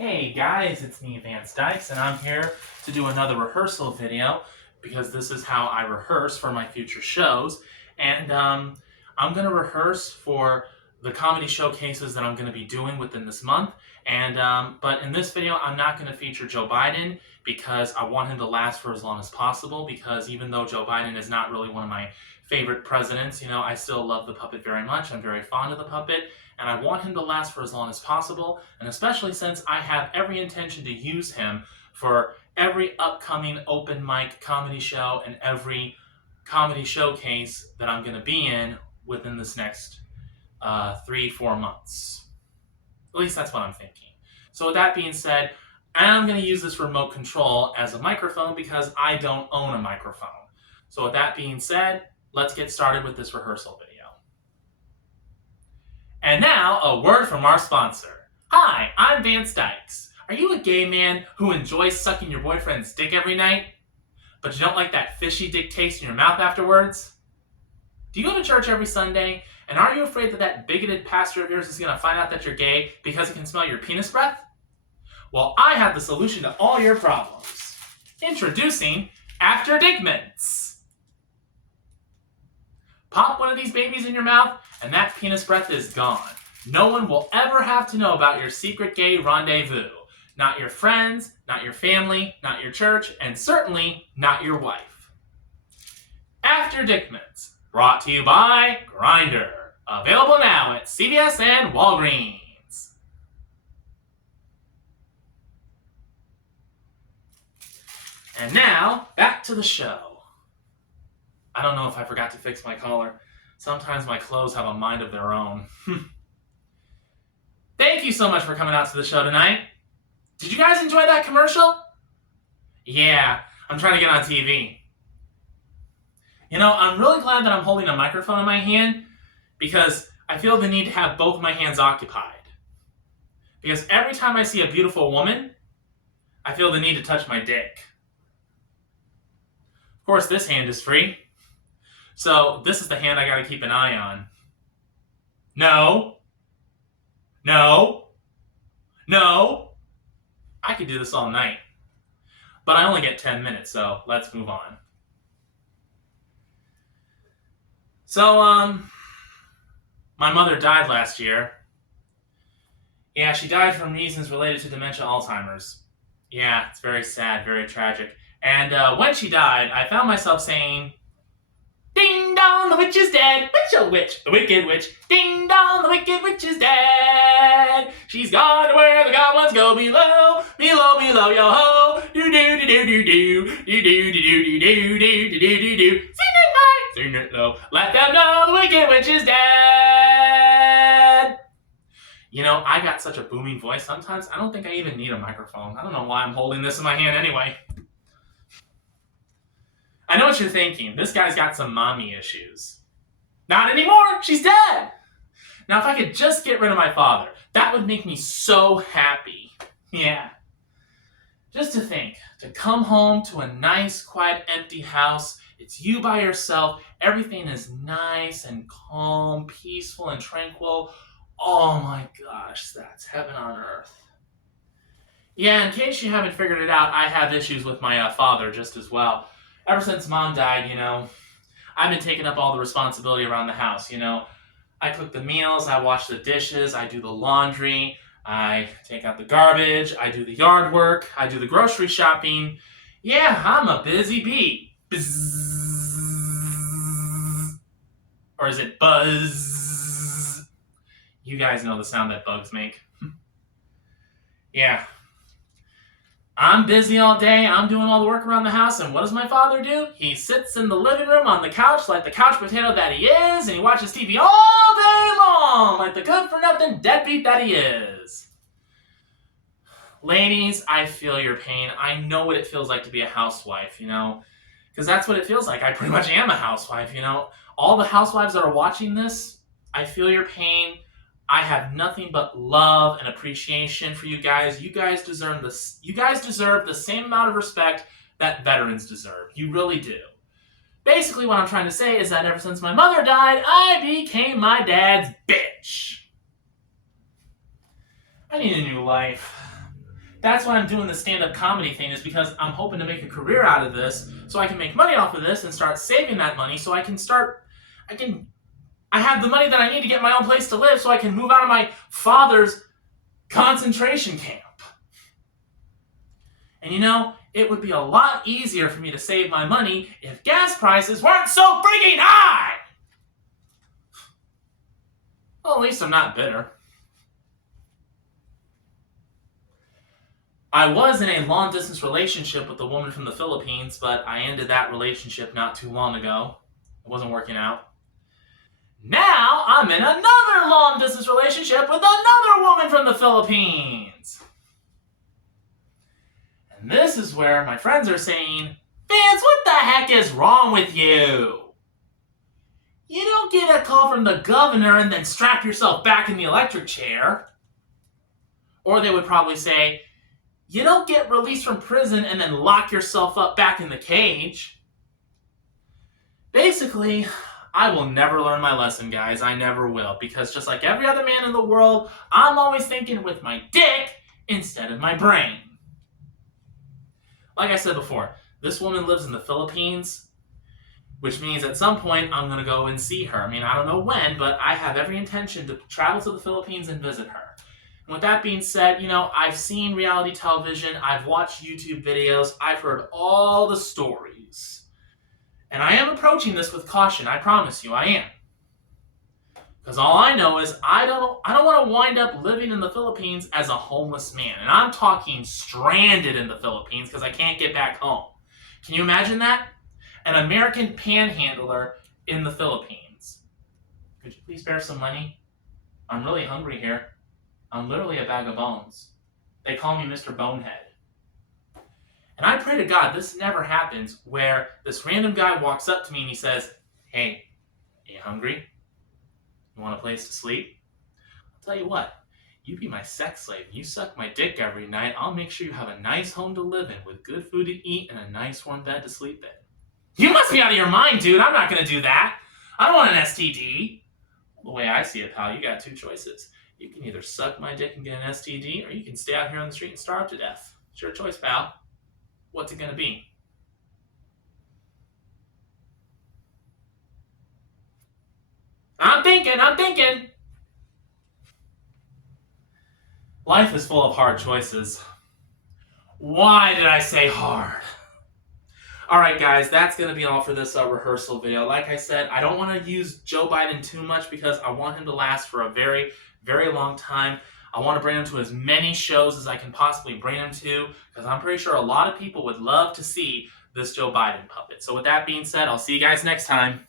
Hey guys, it's me, Vance Dykes, and I'm here to do another rehearsal video because this is how I rehearse for my future shows. And I'm going to rehearse for the comedy showcases that I'm going to be doing within this month. But in this video, I'm not going to feature Joe Biden because I want him to last for as long as possible, because even though Joe Biden is not really one of my favorite presidents, I still love the puppet very much. I'm very fond of the puppet, and I want him to last for as long as possible, and especially since I have every intention to use him for every upcoming open mic comedy show and every comedy showcase that I'm going to be in within this next 3-4 months. At least that's what I'm thinking. So with that being said, I'm going to use this remote control as a microphone because I don't own a microphone. So with that being said, let's get started with this rehearsal video. And now, a word from our sponsor. Hi, I'm Vance Dykes. Are you a gay man who enjoys sucking your boyfriend's dick every night, but you don't like that fishy dick taste in your mouth afterwards? Do you go to church every Sunday, and are you afraid that bigoted pastor of yours is going to find out that you're gay because he can smell your penis breath? Well, I have the solution to all your problems. Introducing After Dick Mints. Pop one of these babies in your mouth, and that penis breath is gone. No one will ever have to know about your secret gay rendezvous. Not your friends, not your family, not your church, and certainly not your wife. After Dick Mints, brought to you by Grindr. Available now at CVS and Walgreens. And now, back to the show. I don't know if I forgot to fix my collar. Sometimes my clothes have a mind of their own. Thank you so much for coming out to the show tonight. Did you guys enjoy that commercial? Yeah, I'm trying to get on TV. I'm really glad that I'm holding a microphone in my hand because I feel the need to have both my hands occupied. Because every time I see a beautiful woman, I feel the need to touch my dick. Of course, this hand is free. So this is the hand I gotta keep an eye on. No. No. No. I could do this all night. But I only get 10 minutes, so let's move on. So, my mother died last year. Yeah, she died from reasons related to dementia Alzheimer's. Yeah, it's very sad, very tragic. And when she died, I found myself saying, "Ding dong, the witch is dead. Witch, oh witch, the wicked witch. Ding dong, the wicked witch is dead. She's gone to where the goblins go below, below, below, yo ho. Do do do do do do do do do do do do do do do do. Sing it high, sing it low. Let them know the wicked witch is dead." I got such a booming voice sometimes. I don't think I even need a microphone. I don't know why I'm holding this in my hand anyway. I know what you're thinking. This guy's got some mommy issues. Not anymore! She's dead! Now, if I could just get rid of my father, that would make me so happy. Yeah. Just to think, to come home to a nice, quiet, empty house, it's you by yourself, everything is nice and calm, peaceful and tranquil. Oh my gosh, that's heaven on earth. Yeah, in case you haven't figured it out, I have issues with my father just as well. Ever since Mom died, I've been taking up all the responsibility around the house, I cook the meals, I wash the dishes, I do the laundry, I take out the garbage, I do the yard work, I do the grocery shopping. Yeah, I'm a busy bee. Bzzz. Or is it buzz? You guys know the sound that bugs make. Yeah. I'm busy all day, I'm doing all the work around the house, and what does my father do? He sits in the living room on the couch like the couch potato that he is, and he watches TV all day long like the good-for-nothing deadbeat that he is. Ladies, I feel your pain. I know what it feels like to be a housewife, because that's what it feels like. I pretty much am a housewife, All the housewives that are watching this, I feel your pain. I have nothing but love and appreciation for you guys. You guys deserve this. You guys deserve the same amount of respect that veterans deserve. You really do. Basically, what I'm trying to say is that ever since my mother died, I became my dad's bitch. I need a new life. That's why I'm doing the stand-up comedy thing, is because I'm hoping to make a career out of this so I can make money off of this and start saving that money so I have the money that I need to get my own place to live so I can move out of my father's concentration camp. And it would be a lot easier for me to save my money if gas prices weren't so freaking high! Well, at least I'm not bitter. I was in a long-distance relationship with a woman from the Philippines, but I ended that relationship not too long ago. It wasn't working out. Now I'm in another long-distance relationship with another woman from the Philippines. And this is where my friends are saying, Vance, what the heck is wrong with you? You don't get a call from the governor and then strap yourself back in the electric chair. Or they would probably say, you don't get released from prison and then lock yourself up back in the cage. Basically, I will never learn my lesson, guys. I never will. Because just like every other man in the world, I'm always thinking with my dick instead of my brain. Like I said before, this woman lives in the Philippines, which means at some point I'm going to go and see her. I mean, I don't know when, but I have every intention to travel to the Philippines and visit her. And with that being said, I've seen reality television, I've watched YouTube videos, I've heard all the stories. And I am approaching this with caution, I promise you, I am. Because all I know is I don't want to wind up living in the Philippines as a homeless man. And I'm talking stranded in the Philippines because I can't get back home. Can you imagine that? An American panhandler in the Philippines. Could you please spare some money? I'm really hungry here. I'm literally a bag of bones. They call me Mr. Bonehead. And I pray to God this never happens where this random guy walks up to me and he says, hey, are you hungry? You want a place to sleep? I'll tell you what, you be my sex slave. You suck my dick every night. I'll make sure you have a nice home to live in with good food to eat and a nice warm bed to sleep in. You must be out of your mind, dude. I'm not going to do that. I don't want an STD. The way I see it, pal, you got two choices. You can either suck my dick and get an STD, or you can stay out here on the street and starve to death. It's your choice, pal. What's it going to be? I'm thinking. Life is full of hard choices. Why did I say hard? Alright guys, that's going to be all for this rehearsal video. Like I said, I don't want to use Joe Biden too much because I want him to last for a very, very long time. I want to bring him to as many shows as I can possibly bring him to because I'm pretty sure a lot of people would love to see this Joe Biden puppet. So with that being said, I'll see you guys next time.